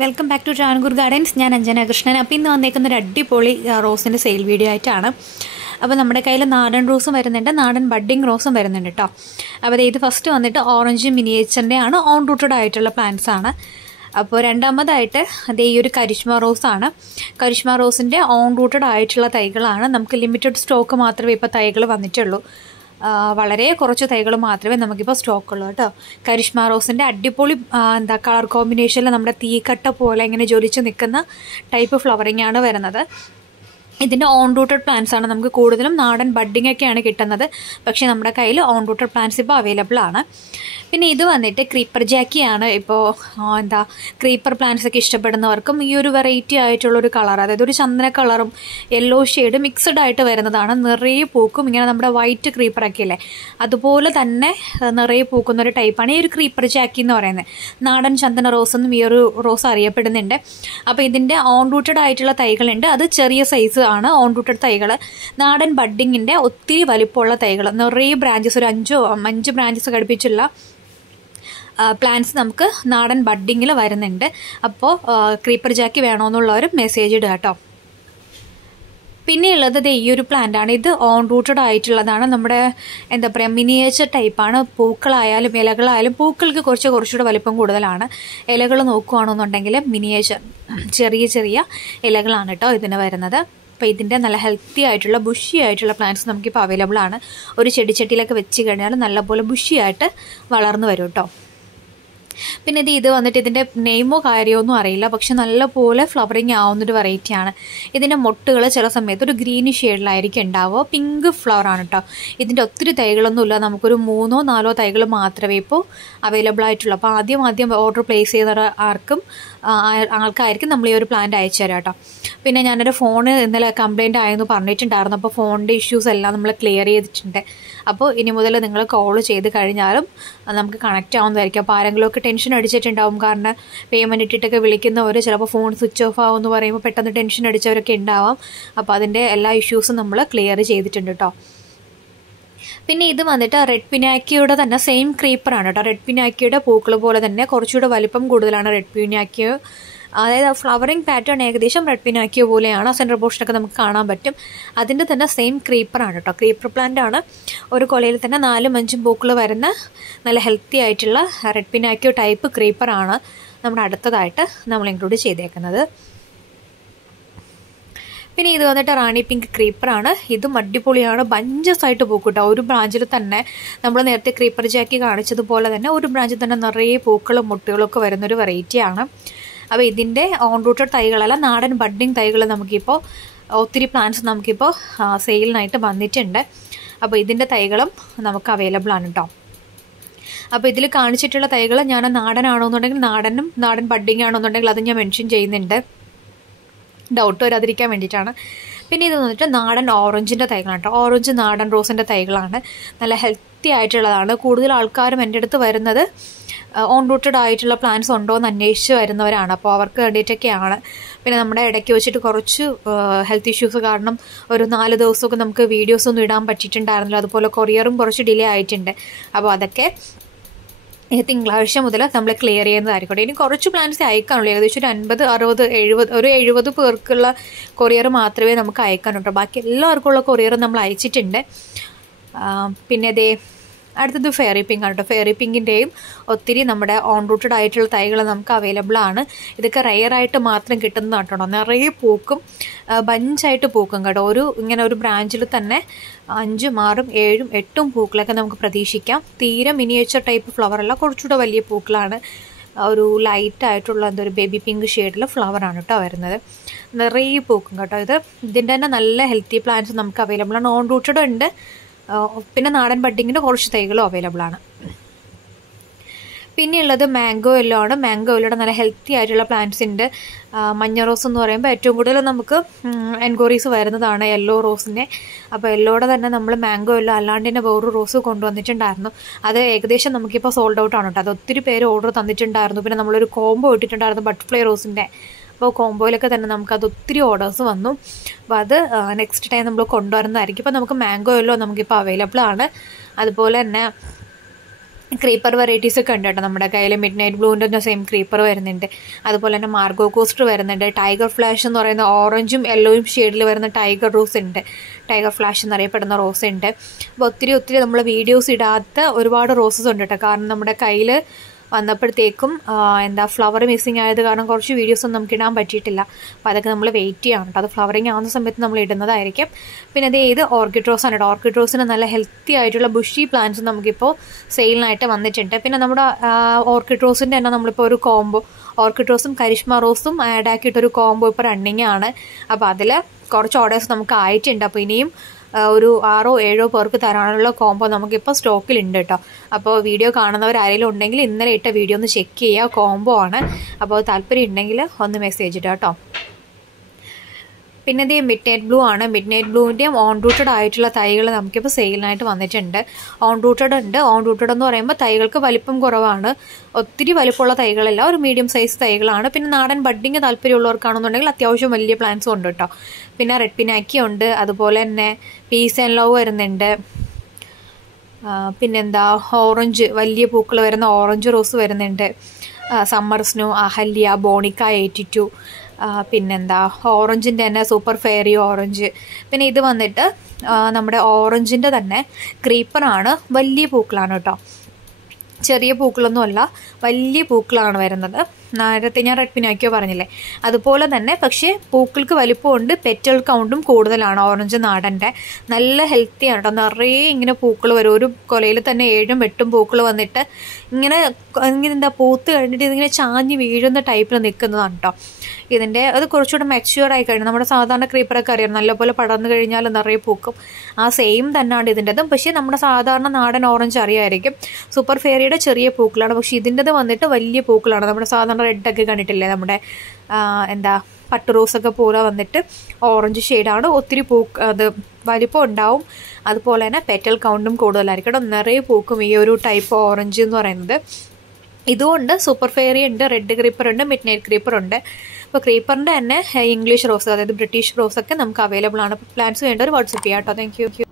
Welcome back to Travancore Gardens. ഞാൻ അഞ്ജന കൃഷ്ണൻ. അപ്പോൾ ഇന്ന് വന്നേക്കുന്ന ഒരു അടിപൊളി റോസിൻ്റെ സെയിൽ വീഡിയോ ആയിട്ടാണ്. അപ്പോൾ നമ്മുടെ കയ്യിൽ നാടൻ റോസും വരുന്നുണ്ട്, നാടൻ ബഡ്ഡിങ് റോസും വരുന്നുണ്ട് കേട്ടോ. അപ്പോൾ ഇത് ഫസ്റ്റ് വന്നിട്ട് ഓറഞ്ച് മിനിയേച്ചറിൻ്റെ ആണ്, ഓൺ റൂട്ടഡ് ആയിട്ടുള്ള പ്ലാന്റ്സ് ആണ്. അപ്പോൾ രണ്ടാമതായിട്ട് അതേ ഈ ഒരു കരിഷ്മ റോസാണ്. കരിഷ്മ റോസിൻ്റെ ഓൺ റൂട്ടഡ് ആയിട്ടുള്ള തൈകളാണ്. നമുക്ക് ലിമിറ്റഡ് സ്റ്റോക്ക് മാത്രമേ ഇപ്പോൾ തൈകൾ വന്നിട്ടുള്ളൂ. വളരെ കുറച്ച് തൈകൾ മാത്രമേ നമുക്കിപ്പോൾ സ്റ്റോക്കുള്ളൂ കേട്ടോ. കരിഷ്മ റോസിൻ്റെ അടിപൊളി കളർ കോമ്പിനേഷനിൽ നമ്മുടെ തീക്കട്ട പോലെ ഇങ്ങനെ ജ്വലിച്ച് നിൽക്കുന്ന ടൈപ്പ് ഫ്ലവറിംഗ് ആണ് വരുന്നത്. ഇതിൻ്റെ ഓൺ റൂട്ടഡ് പ്ലാന്റ്സ് ആണ്. നമുക്ക് കൂടുതലും നാടൻ ബഡ്ഡിംഗ് ഒക്കെയാണ് കിട്ടുന്നത്, പക്ഷേ നമ്മുടെ കയ്യിൽ ഓൺ റൂട്ടഡ് പ്ലാന്റ്സ് ഇപ്പോൾ അവൈലബിൾ ആണ്. പിന്നെ ഇത് വന്നിട്ട് ക്രീപ്പർ ജാക്കിയാണ്. ഇപ്പോൾ ക്രീപ്പർ പ്ലാന്റ്സ് ഒക്കെ ഇഷ്ടപ്പെടുന്നവർക്കും ഈ ഒരു വെറൈറ്റി ആയിട്ടുള്ളൊരു കളർ, അതായത് ഒരു ചന്ദന കളറും യെല്ലോ ഷെയ്ഡ് മിക്സഡ് ആയിട്ട് വരുന്നതാണ്. നിറയെ പൂക്കും, ഇങ്ങനെ നമ്മുടെ വൈറ്റ് ക്രീപ്പറൊക്കെ ഇല്ലേ അതുപോലെ തന്നെ നിറയെ പൂക്കുന്ന ഒരു ടൈപ്പാണ് ഈ ഒരു ക്രീപ്പർ ജാക്കി എന്ന് പറയുന്നത്. നാടൻ ചന്ദന റോസ് എന്നും ഈ ഒരു റോസ് അറിയപ്പെടുന്നുണ്ട്. അപ്പോൾ ഇതിൻ്റെ ഓൺ റൂട്ടഡ് ആയിട്ടുള്ള തൈകളുണ്ട്, അത് ചെറിയ സൈസ് ആണ് ഓൺ റൂട്ടഡ് തൈകൾ. നാടൻ ബഡ്ഡിങ്ങിൻ്റെ ഒത്തിരി വലിപ്പമുള്ള തൈകൾ, നിറയെ ബ്രാഞ്ചസ്, ഒരു 5 ബ്രാഞ്ചസ് ഘടിപ്പിച്ചുള്ള പ്ലാന്റ്സ് നമുക്ക് നാടൻ ബഡ്ഡിങ്ങിൽ വരുന്നുണ്ട്. അപ്പോൾ ക്രീപ്പർ ജാക്കി വേണമെന്നുള്ളവർ മെസ്സേജ് ഇടുക കേട്ടോ. പിന്നെയുള്ളത് ഈ ഒരു പ്ലാന്റ് ആണ്. ഇത് ഓൺ റൂട്ടഡ് ആയിട്ടുള്ളതാണ്. നമ്മുടെ എന്താ പറയുക, മിനിയേച്ചർ ടൈപ്പാണ്. പൂക്കളായാലും ഇലകളായാലും പൂക്കൾക്ക് കുറച്ചുകൂടെ വലിപ്പം കൂടുതലാണ്. ഇലകൾ നോക്കുകയാണെന്നുണ്ടെങ്കിൽ മിനിയേച്ചർ ചെറിയ ചെറിയ ഇലകളാണ് കേട്ടോ ഇതിന് വരുന്നത്. അപ്പോൾ ഇതിൻ്റെ നല്ല ഹെൽത്തി ആയിട്ടുള്ള ബുഷി ആയിട്ടുള്ള പ്ലാന്റ്സ് നമുക്കിപ്പോൾ അവൈലബിൾ ആണ്. ഒരു ചെടിച്ചട്ടിയിലൊക്കെ വെച്ച് കഴിഞ്ഞാൽ നല്ലപോലെ ബുഷി ആയിട്ട് വളർന്നു വരും കേട്ടോ. പിന്നെ ഇത് വന്നിട്ട് ഇതിൻ്റെ നെയിമോ കാര്യമൊന്നും അറിയില്ല, പക്ഷെ നല്ലപോലെ ഫ്ലവറിങ് ആവുന്നൊരു വെറൈറ്റിയാണ്. ഇതിൻ്റെ മൊട്ടുകൾ ചില സമയത്ത് ഒരു ഗ്രീൻ ഷെയ്ഡിലായിരിക്കും ഉണ്ടാവുക. പിങ്ക് ഫ്ലവറാണ് കേട്ടോ. ഇതിൻ്റെ ഒത്തിരി തൈകളൊന്നുമില്ല, നമുക്കൊരു 3-4 തൈകൾ മാത്രമേ ഇപ്പോൾ അവൈലബിൾ ആയിട്ടുള്ളൂ. അപ്പോൾ ആദ്യം ഓർഡർ പ്ലേസ് ചെയ്യുന്ന ആൾക്കായിരിക്കും നമ്മൾ ഈ ഒരു പ്ലാന്റ് അയച്ചു തരാം കേട്ടോ. പിന്നെ ഞാനൊരു ഫോണ് ഇന്നലെ കംപ്ലയിൻ്റ് ആയെന്ന് പറഞ്ഞിട്ടുണ്ടായിരുന്നു. അപ്പോൾ ഫോണിൻ്റെ ഇഷ്യൂസ് എല്ലാം നമ്മൾ ക്ലിയർ ചെയ്തിട്ടുണ്ട്. അപ്പോൾ ഇനി മുതൽ നിങ്ങൾ കോൾ ചെയ്ത് കഴിഞ്ഞാലും നമുക്ക് കണക്റ്റ് ആവുന്നതായിരിക്കും. അപ്പോൾ ആരെങ്കിലുമൊക്കെ ടെൻഷൻ അടിച്ചിട്ടുണ്ടാവും, കാരണം പേയ്മെൻറ്റ് ഇട്ടിട്ടൊക്കെ വിളിക്കുന്നവർ ചിലപ്പോൾ ഫോൺ സ്വിച്ച് ഓഫ് ആവുമെന്ന് പറയുമ്പോൾ പെട്ടെന്ന് ടെൻഷൻ അടിച്ചവരൊക്കെ ഉണ്ടാവാം. അപ്പോൾ അതിൻ്റെ എല്ലാ ഇഷ്യൂസും നമ്മൾ ക്ലിയർ ചെയ്തിട്ടുണ്ട് കേട്ടോ. പിന്നെ ഇത് വന്നിട്ട് റെഡ് പിനാക്കിയുടെ തന്നെ സെയിം ക്രീപ്പറാണ് കേട്ടോ. റെഡ് പിനാക്കിയുടെ പൂക്കൾ പോലെ തന്നെ കുറച്ചുകൂടെ വലിപ്പം കൂടുതലാണ് റെഡ് പിനാക്കിയോ. അതായത് ഫ്ലവറിങ് പാറ്റേൺ ഏകദേശം റെഡ് പിനാക്കിയോ പോലെയാണ്. സെൻട്രൽ പോർഷനൊക്കെ നമുക്ക് കാണാൻ പറ്റും. അതിൻ്റെ തന്നെ സെയിം ക്രീപ്പറാണ് കേട്ടോ. ക്രീപ്പർ പ്ലാന്റ് ആണ്. ഒരു കൊലയിൽ തന്നെ 4-5 പൂക്കൾ വരുന്ന നല്ല ഹെൽത്തി ആയിട്ടുള്ള റെഡ് പിനാക്കിയോ ടൈപ്പ് ക്രീപ്പറാണ് നമ്മുടെ അടുത്തതായിട്ട് നമ്മൾ ഇൻക്ലൂഡ് ചെയ്തേക്കുന്നത്. പിന്നെ ഇത് വന്നിട്ട് റാണി പിങ്ക് ക്രീപ്പറാണ്. ഇതും അടിപൊളിയാണ്. ബഞ്ചസ് ആയിട്ട് പൂക്കും കേട്ടോ. ഒരു ബ്രാഞ്ചിൽ തന്നെ നമ്മൾ നേരത്തെ ക്രീപ്പർ ജാക്കി കാണിച്ചതുപോലെ തന്നെ ഒരു ബ്രാഞ്ചിൽ തന്നെ നിറയെ പൂക്കളും മുട്ടുകളൊക്കെ വരുന്നൊരു വെറൈറ്റിയാണ്. അപ്പോൾ ഇതിൻ്റെ ഓൺ റൂട്ടഡ് തൈകളല്ല, നാടൻ ബഡ്ഡിങ് തൈകൾ നമുക്കിപ്പോൾ ഒത്തിരി പ്ലാന്റ്സ് നമുക്കിപ്പോൾ സെയിലിനായിട്ട് വന്നിട്ടുണ്ട്. അപ്പോൾ ഇതിൻ്റെ തൈകളും നമുക്ക് അവൈലബിൾ ആണ് കേട്ടോ. അപ്പോൾ ഇതിൽ കാണിച്ചിട്ടുള്ള തൈകൾ ഞാൻ നാടനാണോന്നുണ്ടെങ്കിൽ നാടനും നാടൻ ബഡ്ഡിങ് ആണെന്നുണ്ടെങ്കിൽ അത് ഞാൻ മെൻഷൻ ചെയ്യുന്നുണ്ട്, ഡൗട്ട് വരാതിരിക്കാൻ വേണ്ടിയിട്ടാണ്. പിന്നെ ഇത് വന്നിട്ട് നാടൻ ഓറഞ്ചിൻ്റെ തൈകളാണ് കേട്ടോ. ഓറഞ്ച് നാടൻ റോസിൻ്റെ തൈകളാണ്. നല്ല ഹെൽത്തി ആയിട്ടുള്ളതാണ്. കൂടുതൽ ആൾക്കാരും എൻ്റെ അടുത്ത് വരുന്നത് ഓൺ റൂട്ടഡ് ആയിട്ടുള്ള പ്ലാന്റ്സ് ഉണ്ടോ എന്ന് അന്വേഷിച്ച് വരുന്നവരാണ്. അപ്പോൾ അവർക്ക് വേണ്ടിയിട്ടൊക്കെയാണ്. പിന്നെ നമ്മുടെ ഇടയ്ക്ക് വെച്ചിട്ട് കുറച്ച് ഹെൽത്ത് ഇഷ്യൂസ് കാരണം ഒരു 4 ദിവസമൊക്കെ നമുക്ക് വീഡിയോസൊന്നും ഇടാൻ പറ്റിയിട്ടുണ്ടായിരുന്നില്ല. അതുപോലെ കൊറിയറും കുറച്ച് ഡിലേ ആയിട്ടുണ്ട്. അപ്പോൾ അതൊക്കെ തിങ്കളാഴ്ച മുതൽ നമ്മൾ ക്ലിയർ ചെയ്യുന്നതായിരിക്കും. ഇനി കുറച്ച് പ്ലാന്റ്സ് അയക്കാനുള്ളൂ. ഏകദേശം ഒരു 50-60-70 പേർക്കുള്ള കൊറിയർ മാത്രമേ നമുക്ക് അയക്കാനുള്ളൂ. ബാക്കി എല്ലാവർക്കും ഉള്ള കൊറിയർ നമ്മൾ അയച്ചിട്ടുണ്ട്. പിന്നെ അടുത്തത് ഫെയറി പിങ്ക് ആണ് കേട്ടോ. ഫെയറി പിങ്കിൻ്റെയും ഒത്തിരി നമ്മുടെ ഓൺ റൂട്ടഡ് ആയിട്ടുള്ള തൈകൾ നമുക്ക് അവൈലബിൾ ആണ്. ഇതൊക്കെ റെയറായിട്ട് മാത്രം കിട്ടുന്നതാണ് കേട്ടോ. നിറയെ പൂക്കും, ബഞ്ചായിട്ട് പൂക്കും കേട്ടോ. ഇങ്ങനെ ഒരു ബ്രാഞ്ചിൽ തന്നെ 5, 6, 7, 8 പൂക്കളൊക്കെ നമുക്ക് പ്രതീക്ഷിക്കാം. തീരെ മിനിയേച്ചർ ടൈപ്പ് ഫ്ലവർ അല്ല, കുറച്ചുകൂടെ വലിയ പൂക്കളാണ്. ഒരു ലൈറ്റായിട്ടുള്ള എന്തൊരു ബേബി പിങ്ക് ഷെയ്ഡിൽ ഫ്ലവറാണ് കേട്ടോ വരുന്നത്. നിറയെ പൂക്കും കേട്ടോ. ഇതിൻ്റെ തന്നെ നല്ല ഹെൽത്തി പ്ലാന്റ്സ് നമുക്ക് അവൈലബിൾ ആണ്. ഓൺ റൂട്ടഡ് ഉണ്ട്, പിന്നെ നാടൻ ബഡ്ഡിങ്ങിൻ്റെ കുറച്ച് തൈകളും അവൈലബിൾ ആണ്. പിന്നെയുള്ളത് മാംഗോ യെല്ലോ ആണ്. മാംഗോ യെല്ലോയുടെ നല്ല ഹെൽത്തി ആയിട്ടുള്ള പ്ലാന്റ്സ് ഉണ്ട്. മഞ്ഞ റോസ് എന്ന് പറയുമ്പോൾ ഏറ്റവും കൂടുതൽ നമുക്ക് എൻക്വയറീസ് വരുന്നതാണ് യെല്ലോ റോസിൻ്റെ. അപ്പോൾ യെല്ലോയുടെ തന്നെ നമ്മൾ മാംഗോ യെല്ലോ അല്ലാണ്ട് തന്നെ വേറൊരു റോസ് കൊണ്ടുവന്നിട്ടുണ്ടായിരുന്നു. അത് ഏകദേശം നമുക്കിപ്പോൾ സോൾഡ് ഔട്ട് ആണ് കേട്ടോ. അത് ഒത്തിരി പേര് ഓർഡർ തന്നിട്ടുണ്ടായിരുന്നു. പിന്നെ നമ്മളൊരു കോംബോ ഇട്ടിട്ടുണ്ടായിരുന്നു ബട്ടർഫ്ലൈ റോസിൻ്റെ. അപ്പോൾ കോംബോയിലൊക്കെ തന്നെ നമുക്കത് ഒത്തിരി ഓർഡേഴ്സ് വന്നു. അപ്പോൾ അത് നെക്സ്റ്റ് ടൈം നമ്മൾ കൊണ്ടുവരുന്നതായിരിക്കും. ഇപ്പോൾ നമുക്ക് മാംഗോ യെല്ലോ നമുക്കിപ്പോൾ അവൈലബിൾ ആണ്. അതുപോലെ തന്നെ ക്രീപ്പർ വെറൈറ്റീസ് ഒക്കെ ഉണ്ട് കേട്ടോ നമ്മുടെ കയ്യിൽ. മിഡ് നൈറ്റ് ബ്ലൂവിൻ്റെ സെയിം ക്രീപ്പർ വരുന്നുണ്ട്. അതുപോലെ തന്നെ മാർഗോ കോസ്റ്റർ വരുന്നുണ്ട്. ടൈഗർ ഫ്ലാഷ് എന്ന് പറയുന്ന ഓറഞ്ചും യെല്ലോയും ഷെയ്ഡിൽ വരുന്ന ടൈഗർ റോസ് ഉണ്ട്. ടൈഗർ ഫ്ലാഷ് എന്നറിയപ്പെടുന്ന റോസ് ഉണ്ട്. അപ്പോൾ ഒത്തിരി നമ്മൾ വീഡിയോസ് ഇടാത്ത ഒരുപാട് റോസസ് ഉണ്ട് കേട്ടോ. കാരണം നമ്മുടെ കയ്യിൽ വന്നപ്പോഴത്തേക്കും ഫ്ലവർ മിസ്സിങ് ആയത് കാരണം കുറച്ച് വീഡിയോസൊന്നും നമുക്ക് ഇടാൻ പറ്റിയിട്ടില്ല. അപ്പോൾ അതൊക്കെ നമ്മൾ വെയിറ്റ് ചെയ്യണം കേട്ടോ. അത് ഫ്ലവറിങ് ആവുന്ന സമയത്ത് നമ്മൾ ഇടുന്നതായിരിക്കും. പിന്നെ അത് ഏത് ഓർക്കിഡ് റോസാണ് കേട്ടോ. ഓർക്കിഡ് റോസിന് നല്ല ഹെൽത്തി ആയിട്ടുള്ള ബുഷി പ്ലാന്റ്സ് നമുക്കിപ്പോൾ സെയിലിനായിട്ട് വന്നിട്ടുണ്ട്. പിന്നെ നമ്മുടെ ഓർക്കിഡ് റോസിൻ്റെ തന്നെ നമ്മളിപ്പോൾ ഒരു കോംബോ ഓർക്കിഡ് റോസും കരിഷ്മ റോസും ആഡ് ആക്കിയിട്ടൊരു കോംബോ ഇപ്പോൾ റണ്ണിങ് ആണ്. അപ്പോൾ അതിൽ കുറച്ച് ഓർഡേഴ്സ് നമുക്ക് ആയിട്ടുണ്ട്. അപ്പോൾ ഇനിയും ഒരു 6-7 പേർക്ക് തരാനുള്ള കോംബോ നമുക്കിപ്പോൾ സ്റ്റോക്കിലുണ്ട് കേട്ടോ. അപ്പോൾ വീഡിയോ കാണുന്നവർ ആരെങ്കിലും ഉണ്ടെങ്കിൽ ഇന്നലെ ഇട്ട വീഡിയോ ഒന്ന് ചെക്ക് ചെയ്യുക. കോംബോ ആണ്. അപ്പോൾ താല്പര്യം ഉണ്ടെങ്കിൽ ഒന്ന് മെസ്സേജ് ഇട്ടാം കേട്ടോ. പിന്നെ ഇത് മിഡ് നൈറ്റ് ബ്ലൂ ആണ്. മിഡ് നൈറ്റ് ബ്ലൂവിൻ്റെയും ഓൺ റൂട്ടഡ് ആയിട്ടുള്ള തൈകൾ നമുക്കിപ്പോൾ സെയിലിനായിട്ട് വന്നിട്ടുണ്ട്. ഓൺ റൂട്ടഡ് ഉണ്ട്. ഓൺ റൂട്ടഡ് എന്ന് പറയുമ്പോൾ തൈകൾക്ക് വലിപ്പം കുറവാണ്. ഒത്തിരി വലിപ്പമുള്ള തൈകളല്ല, ഒരു മീഡിയം സൈസ് തൈകളാണ്. പിന്നെ നാടൻ ബഡ്ഡിങ് താല്പര്യമുള്ളവർക്കാണെന്നുണ്ടെങ്കിൽ അത്യാവശ്യം വലിയ പ്ലാന്റ്സും ഉണ്ട് കേട്ടോ. പിന്നെ റെഡ് പിനാക്കി ഉണ്ട്. അതുപോലെ തന്നെ പീസ് ആൻഡ് ലവ് വരുന്നുണ്ട്. പിന്നെന്താ ഓറഞ്ച്, വലിയ പൂക്കൾ വരുന്ന ഓറഞ്ച് റോസ് വരുന്നുണ്ട്. സമ്മർ സ്നോ, അഹല്യ, ബോണിക്ക 82, പിന്നെന്താ ഓറഞ്ചിൻ്റെ തന്നെ സൂപ്പർ ഫെയറി ഓറഞ്ച്. പിന്നെ ഇത് വന്നിട്ട് നമ്മുടെ ഓറഞ്ചിൻ്റെ തന്നെ ക്രീപ്പറാണ്. വലിയ പൂക്കളാണ് കേട്ടോ. ചെറിയ പൂക്കളൊന്നുമല്ല, വലിയ പൂക്കളാണ് വരുന്നത്. നേരത്തെ ഞാൻ റെഡ് പിനാക്കിയോ പറഞ്ഞില്ലേ, അതുപോലെ തന്നെ. പക്ഷേ പൂക്കൾക്ക് വലിപ്പമുണ്ട്, പെറ്റൽ കൗണ്ടും കൂടുതലാണ്. ഓറഞ്ച് നാടൻ്റെ നല്ല ഹെൽത്തിയാണ് കേട്ടോ. നിറയെ ഇങ്ങനെ പൂക്കൾ വരും. ഒരു കൊലയിൽ തന്നെ 7-8 പൂക്കൾ വന്നിട്ട് ഇങ്ങനെ പൂത്ത് കഴിഞ്ഞിട്ട് ഇതിങ്ങനെ ചാഞ്ഞ് വീഴുന്ന ടൈപ്പിൽ നിൽക്കുന്നതാണ് കേട്ടോ. അത് കുറച്ചുകൂടെ മെച്യൂർ ആയി കഴിഞ്ഞു. നമ്മുടെ സാധാരണ ക്രീപ്പറൊക്കെ അറിയാം, നല്ലപോലെ പടർന്നു കഴിഞ്ഞാൽ നിറയെ പൂക്കും. ആ സെയിം തന്നെയാണ് ഇതിൻ്റെതും. പക്ഷേ നമ്മുടെ സാധാരണ നാടൻ ഓറഞ്ച് അറിയായിരിക്കും. സൂപ്പർ ഫെയറിയുടെ ചെറിയ പൂക്കളാണ്. പക്ഷേ ഇതിൻ്റെത് വന്നിട്ട് വലിയ പൂക്കളാണ്. നമ്മുടെ സാധാരണ റെഡൊക്കെ കണ്ടിട്ടില്ലേ, നമ്മുടെ പട്ട് റോസൊക്കെ പോലെ വന്നിട്ട് ഓറഞ്ച് ഷെയ്ഡാണ്. ഒത്തിരി അത് വലിപ്പം ഉണ്ടാവും. അതുപോലെ തന്നെ പെറ്റൽ കൗണ്ടും കൂടുതലായിരിക്കും കേട്ടോ. നിറയെ പൂക്കും ഈ ഒരു ടൈപ്പ് ഓറഞ്ച് എന്ന് പറയുന്നത്. ഇതുകൊണ്ട് സൂപ്പർ ഫെയറി ഉണ്ട്, റെഡ് ക്രീപ്പർ ഉണ്ട്, മിഡ് നൈറ്റ് ക്രീപ്പർ ഉണ്ട്. അപ്പോൾ ക്രീപ്പറിൻ്റെ തന്നെ ഇംഗ്ലീഷ് റോസ്, അതായത് ബ്രിട്ടീഷ് റോസൊക്കെ നമുക്ക് അവൈലബിൾ ആണ്. പ്ലാന്റ്സ് വേണ്ടവർ വാട്സപ്പ് ചെയ്യാം കേട്ടോ. Thank you.